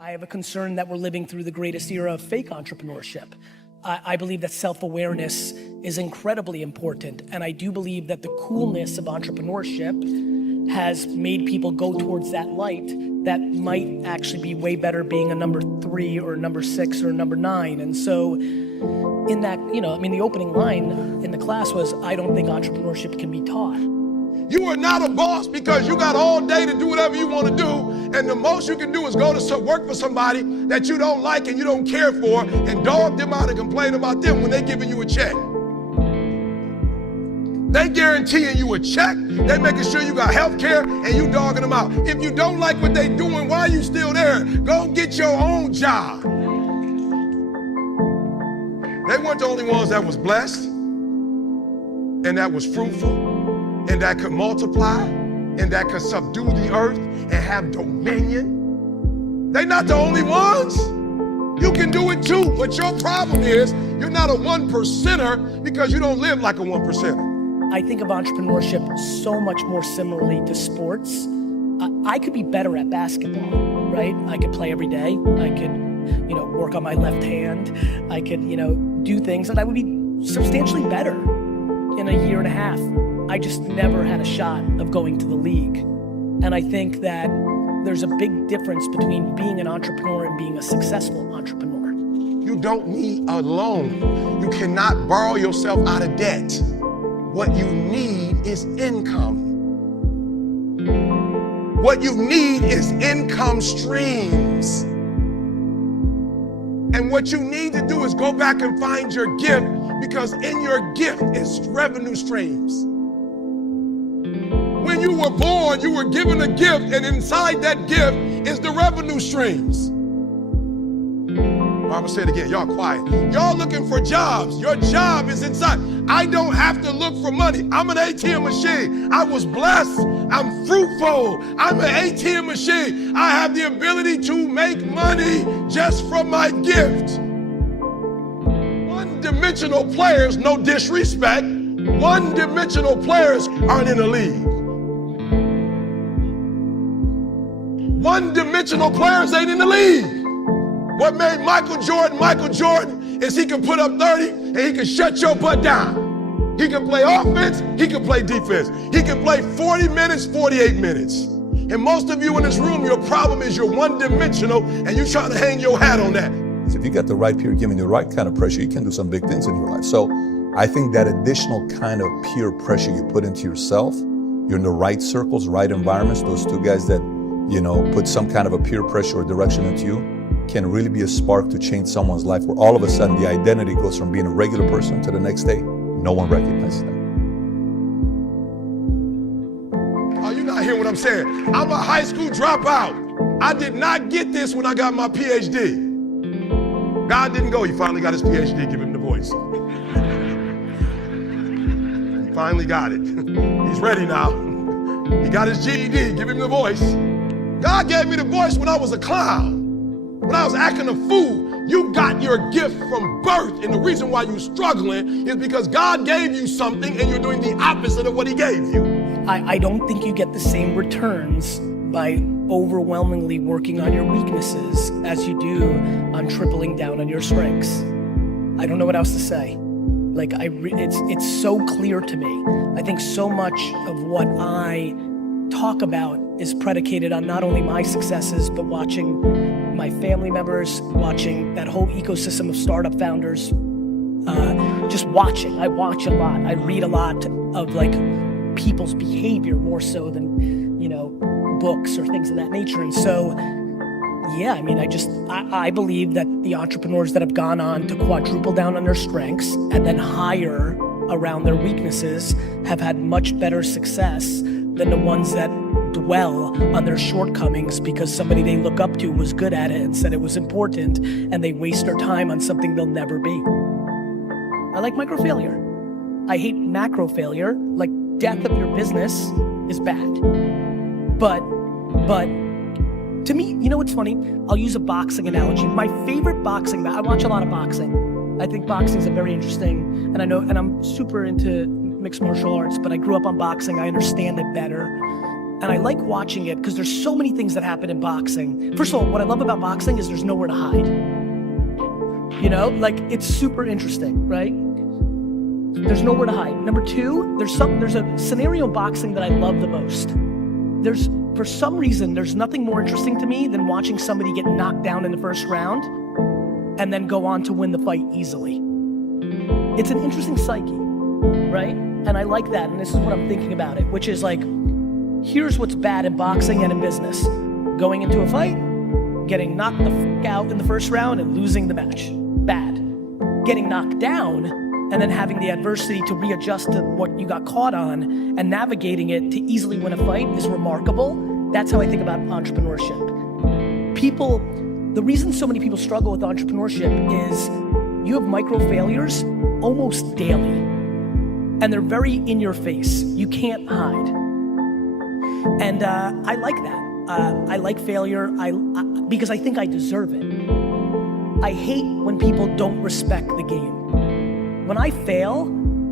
I have a concern that we're living through the greatest era of fake entrepreneurship. I believe that self-awareness is incredibly important, and I do believe that the coolness of entrepreneurship has made people go towards that light that might actually be way better being a number 3 or a number 6 or a number 9. And so in that, the opening line in the class was, I don't think entrepreneurship can be taught. You are not a boss because you got all day to do whatever you want to do, and the most you can do is go to work for somebody that you don't like and you don't care for and dog them out and complain about them when they're giving you a check. They guaranteeing you a check, they making sure you got health care, and you dogging them out. If you don't like what they doing, why are you still there? Go get your own job. They weren't the only ones that was blessed and that was fruitful and that could multiply, and that could subdue the earth and have dominion. They're not the only ones. You can do it too, but your problem is you're not a 1%er because you don't live like a 1%er. I think of entrepreneurship so much more similarly to sports. I could be better at basketball, right? I could play every day. I could, work on my left hand. I could, do things, and I would be substantially better in a year and a half. I just never had a shot of going to the league. And I think that there's a big difference between being an entrepreneur and being a successful entrepreneur. You don't need a loan. You cannot borrow yourself out of debt. What you need is income. What you need is income streams. And what you need to do is go back and find your gift, because in your gift is revenue streams. When you were born, you were given a gift, and inside that gift is the revenue streams. I'm gonna say it again, y'all quiet. Y'all looking for jobs. Your job is inside. I don't have to look for money. I'm an ATM machine. I was blessed. I'm fruitful. I'm an ATM machine. I have the ability to make money just from my gift. One-dimensional players, no disrespect, one-dimensional players aren't in the league. One-dimensional players ain't in the league. What made Michael Jordan is he can put up 30 and he can shut your butt down. He can play offense, he can play defense. He can play 40 minutes, 48 minutes. And most of you in this room, your problem is you're one-dimensional and you're trying to hang your hat on that. If you got the right peer giving you the right kind of pressure, you can do some big things in your life. So I think that additional kind of peer pressure you put into yourself, you're in the right circles, right environments, those two guys that, put some kind of a peer pressure or direction into you, can really be a spark to change someone's life, where all of a sudden the identity goes from being a regular person to the next day, no one recognizes them. Oh, you're not hearing what I'm saying. I'm a high school dropout. I did not get this when I got my PhD. God didn't go, he finally got his PhD, give him the voice. He finally got it. He's ready now. He got his GED, give him the voice. God gave me the voice when I was a clown. When I was acting a fool. You got your gift from birth, and the reason why you're struggling is because God gave you something and you're doing the opposite of what he gave you. I don't think you get the same returns by overwhelmingly working on your weaknesses as you do on tripling down on your strengths. I don't know what else to say. It's so clear to me. I think so much of what I talk about is predicated on not only my successes, but watching my family members, watching that whole ecosystem of startup founders, just watching. I watch a lot. I read a lot of people's behavior more so than, books or things of that nature. And so, yeah, I believe that the entrepreneurs that have gone on to quadruple down on their strengths and then hire around their weaknesses have had much better success than the ones that dwell on their shortcomings because somebody they look up to was good at it and said it was important, and they waste their time on something they'll never be. I like micro failure. I hate macro failure. Like, death of your business is bad. But to me, what's funny? I'll use a boxing analogy. My favorite boxing, I watch a lot of boxing. I think boxing is a very interesting, and I'm super into mixed martial arts, but I grew up on boxing. I understand it better. And I like watching it because there's so many things that happen in boxing. First of all, what I love about boxing is there's nowhere to hide. You know, like it's super interesting, right? There's nowhere to hide. Number two, there's a scenario in boxing that I love the most. For some reason, there's nothing more interesting to me than watching somebody get knocked down in the first round and then go on to win the fight easily. It's an interesting psyche, right? And I like that, and this is what I'm thinking about it, which is like, here's what's bad in boxing and in business. Going into a fight, getting knocked the f*** out in the first round and losing the match. Bad. Getting knocked down and then having the adversity to readjust to what you got caught on and navigating it to easily win a fight is remarkable. That's how I think about entrepreneurship. The reason so many people struggle with entrepreneurship is you have micro failures almost daily. And they're very in your face. You can't hide. And I like that. I like failure because I think I deserve it. I hate when people don't respect the game. When I fail,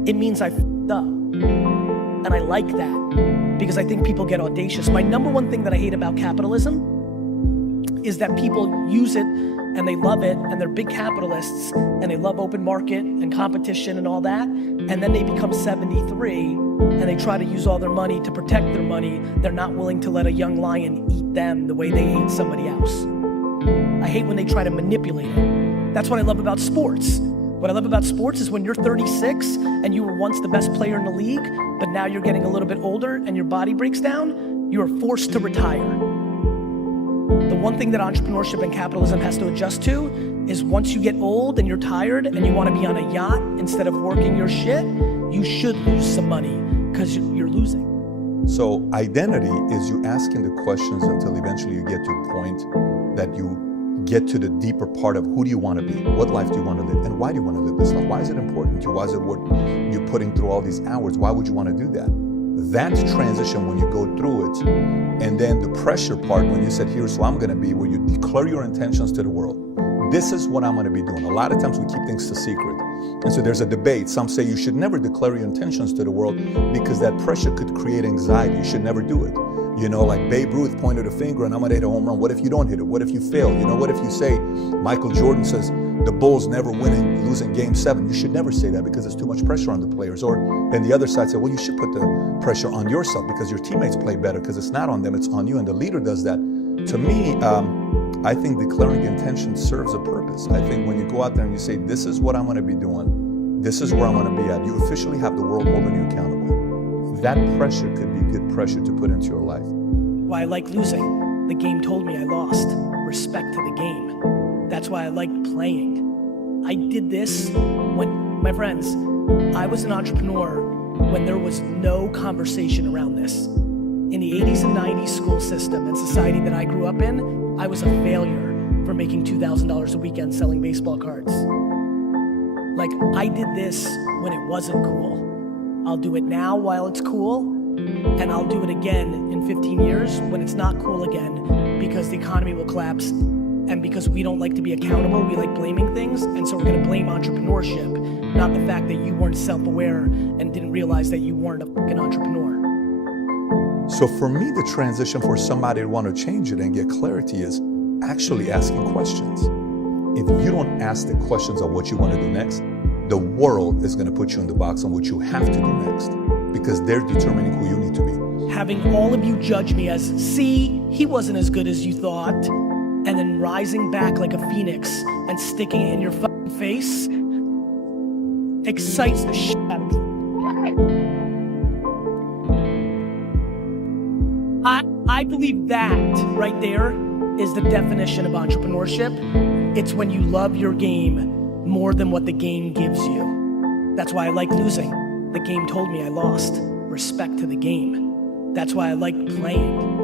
it means I f***ed up. And I like that because I think people get audacious. My number one thing that I hate about capitalism is that people use it and they love it and they're big capitalists and they love open market and competition and all that. And then they become 73 and they try to use all their money to protect their money. They're not willing to let a young lion eat them the way they ate somebody else. I hate when they try to manipulate it. That's what I love about sports. What I love about sports is when you're 36 and you were once the best player in the league, but now you're getting a little bit older and your body breaks down, you are forced to retire. The one thing that entrepreneurship and capitalism has to adjust to is once you get old and you're tired and you want to be on a yacht instead of working your shit, you should lose some money because you're losing. So identity is you asking the questions until eventually you get to a point that you get to the deeper part of who do you want to be, what life do you want to live, and why do you want to live this life? Why is it important to you? Why is it what you're putting through all these hours? Why would you want to do that? That's transition when you go through it. And then the pressure part when you said, here's who I'm going to be, where you declare your intentions to the world. This is what I'm going to be doing. A lot of times we keep things to secret. And so there's a debate. Some say you should never declare your intentions to the world because that pressure could create anxiety. You should never do it. You know, like Babe Ruth pointed a finger and I'm going to hit a home run. What if you don't hit it? What if you fail? You know, what if you say, Michael Jordan says, the Bulls never winning, losing game 7. You should never say that because there's too much pressure on the players. Or then the other side said, well, you should put the pressure on yourself because your teammates play better because it's not on them, it's on you. And the leader does that. To me, I think declaring intention serves a purpose. I think when you go out there and you say, this is what I'm going to be doing, this is where I'm going to be at, you officially have the world holding you accountable. That pressure could be good pressure to put into your life. Why I like losing. The game told me I lost. Respect to the game. That's why I like playing. I did this when, my friends, I was an entrepreneur when there was no conversation around this. In the 80s and 90s school system and society that I grew up in, I was a failure for making $2,000 a weekend selling baseball cards. Like, I did this when it wasn't cool. I'll do it now while it's cool, and I'll do it again in 15 years when it's not cool again because the economy will collapse and because we don't like to be accountable, we like blaming things, and so we're gonna blame entrepreneurship, not the fact that you weren't self-aware and didn't realize that you weren't a fucking entrepreneur. So for me, the transition for somebody to want to change it and get clarity is actually asking questions. If you don't ask the questions of what you want to do next, the world is going to put you in the box on what you have to do next because they're determining who you need to be. Having all of you judge me as, see, he wasn't as good as you thought, and then rising back like a phoenix and sticking it in your fucking face excites the shit out of me. I believe that right there is the definition of entrepreneurship. It's when you love your game more than what the game gives you. That's why I like losing. The game told me I lost. Respect to the game. That's why I like playing.